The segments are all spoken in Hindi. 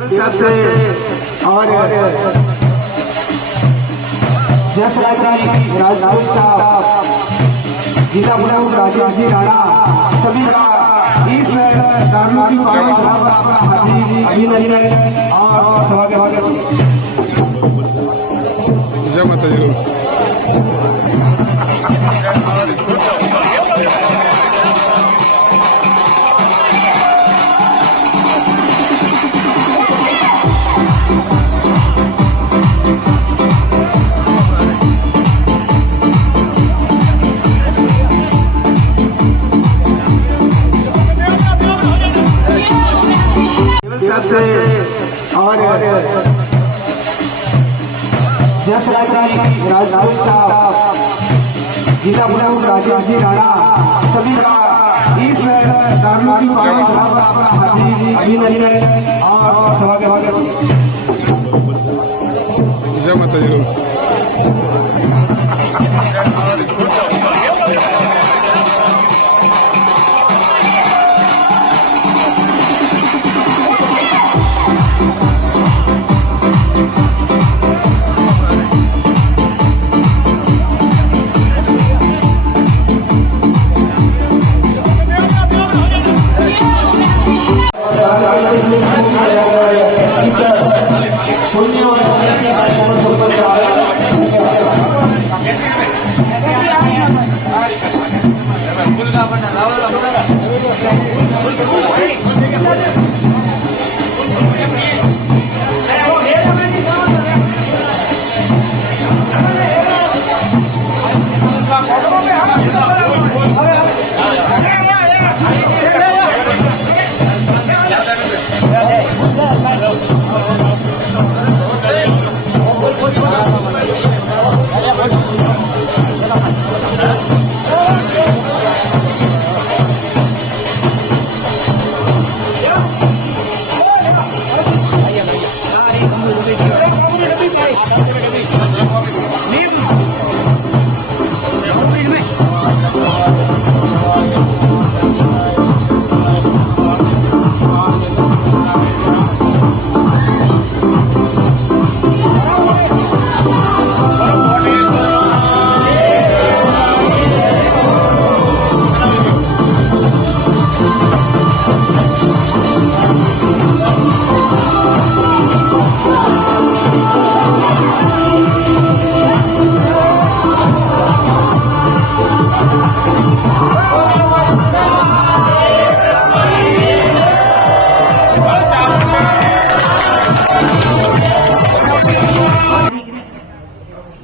सबसे और जस राजधानी साहब जिला बुलाऊ राजेश जी राणा सभी का इस दारू की अभिनंदन और स्वागत। जय माता दी। सबसे और जस राजधानी साहब जिला बुलाऊ राजेश जी राणा सभी का इस दारू की अभिनंदन और स्वागत। जय माता दी।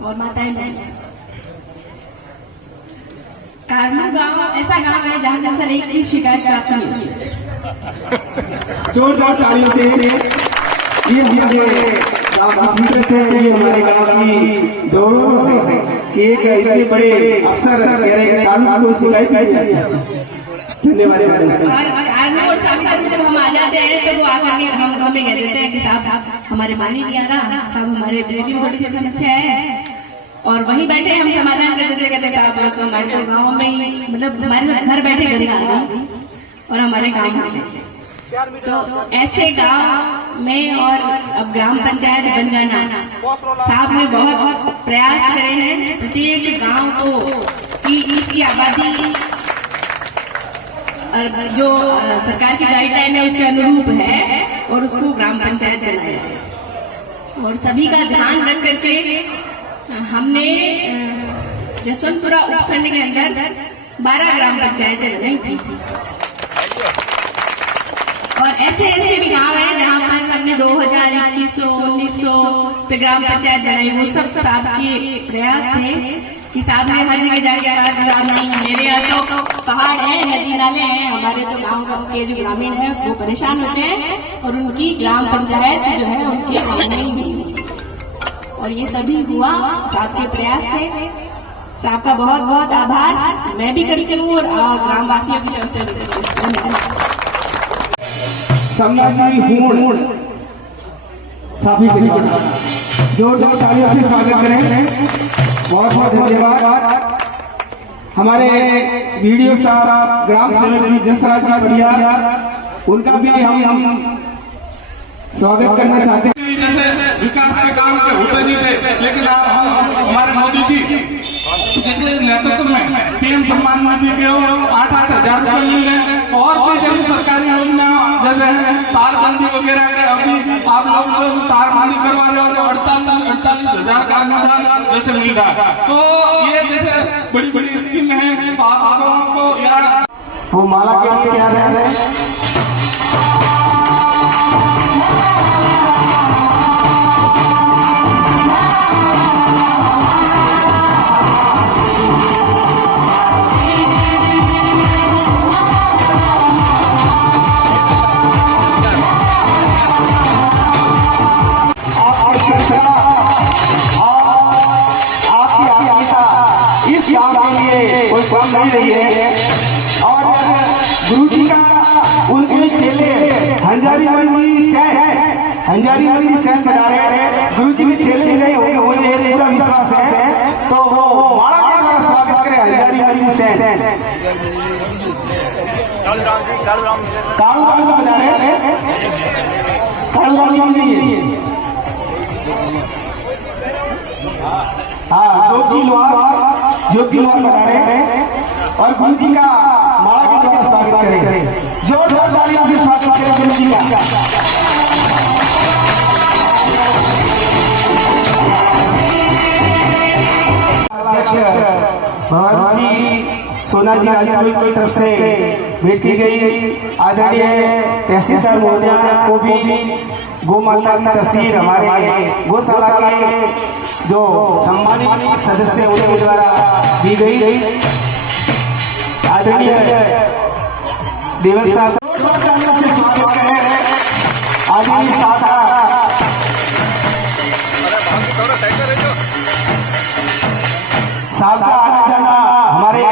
और माताएं बहनें, कारनू गांव ऐसा गांव है जहाँ जैसा एक भी शिकायत प्राप्त नहीं होती। जोरदार तालियों से ये हमारे गांव की दौड़ों है कि एक इतने बड़े अफसर कह रहे हैं कानून को शिकायत नहीं। धन्यवाद। और सावित्री में जब हम आ जाते हैं तो वो आकर के हमें कह देते हैं कि साहब हमारे पानी नहीं आ रहा, साहब हमारे बिजली में थोड़ी सी समस्या है, और वहीं बैठे हम समाधान कर देते कहते साहब तो हमारे तो गाँव में ही मतलब हमारे तो घर बैठे गंगा आ गई और हमारे गाँव में। तो ऐसे गांव में और अब ग्राम पंचायत बन जाना, साहब ने बहुत प्रयास करे हैं प्रत्येक गांव को कि इसकी आबादी जो सरकार की गाइडलाइन है उसके अनुरूप है और उसको ग्राम पंचायत बनाया। और सभी का ध्यान रख करके हमने जसवंतपुरा उपखंड के अंदर 12 ग्राम पंचायतें बनाई थी। और ऐसे ऐसे भी गांव है जहां पर हमने 2021, 1900 पे ग्राम पंचायत बनाई। वो सब साहब के प्रयास थे कि साहब ने हर जगह जाके मेरे यहाँ तो पहाड़ है, नदी नाले हैं, हमारे तो गांव के जो ग्रामीण है वो परेशान होते हैं और उनकी ग्राम पंचायत जो है उनके गाँव में ही मिलती है। और ये सभी हुआ साहब के प्रयास से। साहब का बहुत बहुत आभार मैं भी करती हूँ और ग्रामवासियों की तरफ से साफी जोरदार तालियों से स्वागत करें। बहुत बहुत धन्यवाद। हमारे वीडियो साहब ग्राम सेवक जी जसराज जी बढ़िया, उनका भी हम स्वागत करना चाहते हैं। जैसे विकास के काम के होते नहीं थे, लेकिन अब हमारे मोदी जी जिनके नेतृत्व में पीएम सम्मान निधि के 8,000 रुपये मिल रहे हैं, और भी जैसे सरकारी योजना जैसे तारबंदी वगैरह के अभी आप लोग तारबंदी करवा रहे हो, 48,000 का अनुदान जैसे मिल रहा है। तो ये जैसे बड़ी बड़ी स्कीम है, तो आप लोगों को यार वो माला के लिए क्या रह रहे हैं। इस काम के लिए कोई कम नहीं रही है, और गुरु जी का उनके चेले हंजारीलाल जी सैन बता रहे, गुरु जी के चेले नहीं होंगे, मुझे पूरा विश्वास है। तो वो माला के द्वारा स्वागत करें हंजारीलाल जी सैन। कालूराम जी बता रहे, कालूराम जी नहीं है, हाँ ज्योति लोहार बता रहे हैं, और गुरु जी का माला के द्वारा स्वागत करें। जोरदार तालियों से स्वागत करें गुरु जी का। अध्यक्ष भगवान जी सोना जी राजपूत की तरफ से भेंट की गई। आदरणीय तहसीलदार महोदय को भी गौ माता की तस्वीर हमारे गौशाला के जो सम्मानित सदस्य उनके द्वारा दी गई। आदरणीय देवल साहब से स्वागत करें। आदरणीय साथा साहब का आना जाना हमारे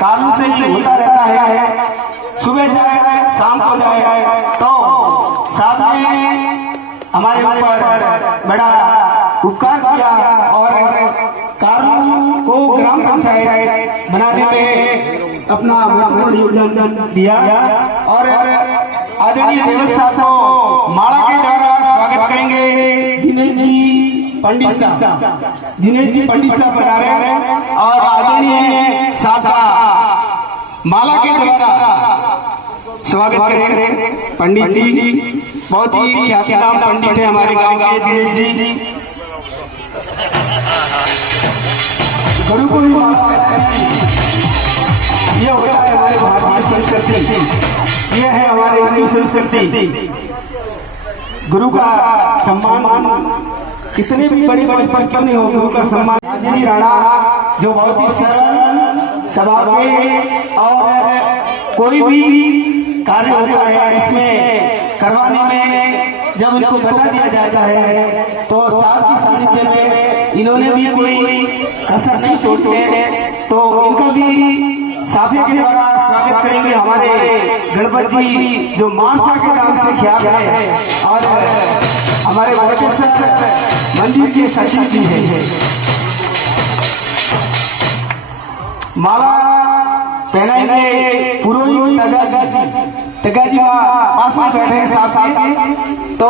कानून से ही होता रहता है, सुबह जाए शाम को जाए। तो साहब ने हमारे ऊपर बड़ा उपकार किया और कानून को ग्राम पंचायत बनाने में अपना महत्वपूर्ण योगदान दिया। और आदरणीय देवल साहब को माला के द्वारा स्वागत करेंगे दिनेश जी पंडित साहब बता रहे हैं, और आदरणीय साहब का माला के द्वारा स्वागत करेंगे पंडित जी। बहुत ही ख्यातिनाम पंडित है हमारे गांव के दिनेश जी। गुरु को भी ये होता है हमारे भारतीय संस्कृति, ये है हमारे हिंदू संस्कृति। गुरु का सम्मान कितने भी बड़ी पद पर क्यों नहीं हो, गुरु का सम्मान। जी राणा जो बहुत ही सरल स्वभाव के, और कोई भी कार्य होता है इसमें करवाने में जब उनको बता दिया जाता है तो साथ की सानिध्य में इन्होंने भी कोई कसर नहीं छोड़ते। तो इनका भी साफे के द्वारा स्वागत करेंगे हमारे गणपत जी जो मानसा के नाम से ख्याल है, और हमारे वटेश्वर मंदिर के सचिव जी हैं। माला पहनाएंगे पुरोहित तगा जी पास में बैठे हैं साथ। तो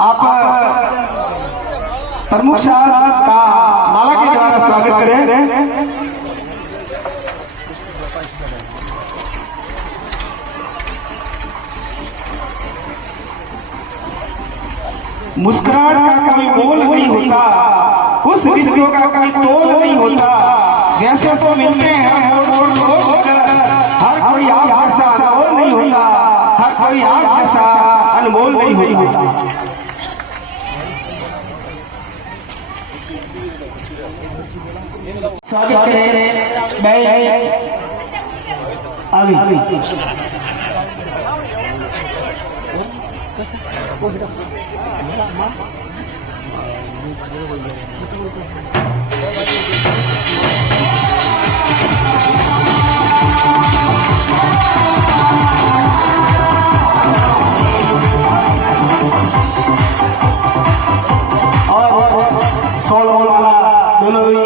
आप प्रमुख साहब का माला के द्वारा स्वागत करें। मुस्कुराहट का कभी मोल नहीं होता, कुछ रिश्तों का कभी तोल नहीं होता। जैसे तो मिलते हैं हर कोई आप जैसा अनमोल नहीं होता, हर कोई आप जैसा अनमोल नहीं होता। स्वागत करें मैं आगे सोलह वाला दोनों ही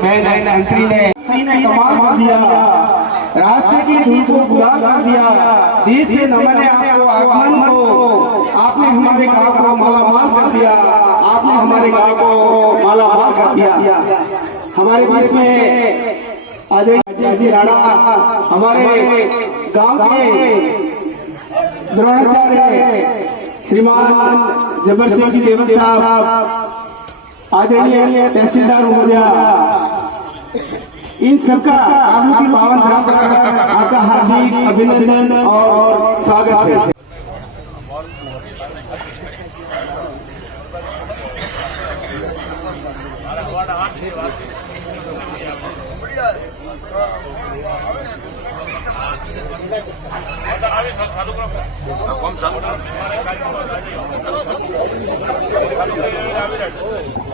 बहन एंट्री ने सही ने कमाल कर दिया। रास्ते की धूल को गुलाल कर दिया। देश से नमने आपको आगमन को, आपने हमारे गांव को मालामाल कर दिया, आपने हमारे गांव को मालामाल कर दिया। हमारे बीच में आदरणीय अजय जी राणा हमारे गांव के द्रोणाचार्य श्रीमान जबर सिंह जी देवल साहब, आदरणीय तहसीलदार महोदया, इन सबका आपकी पावन धरा पर आपका हार्दिक अभिनंदन और स्वागत है।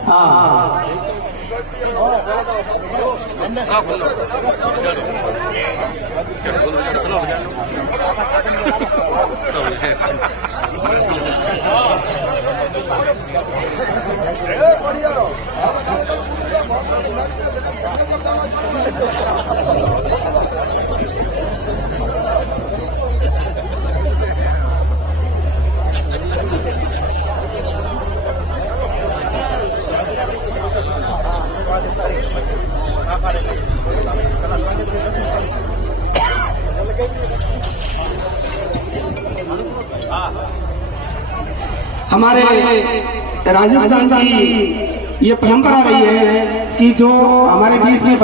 हाँ हमारे राजस्थान की ये परंपरा रही है कि जो हमारे बीच में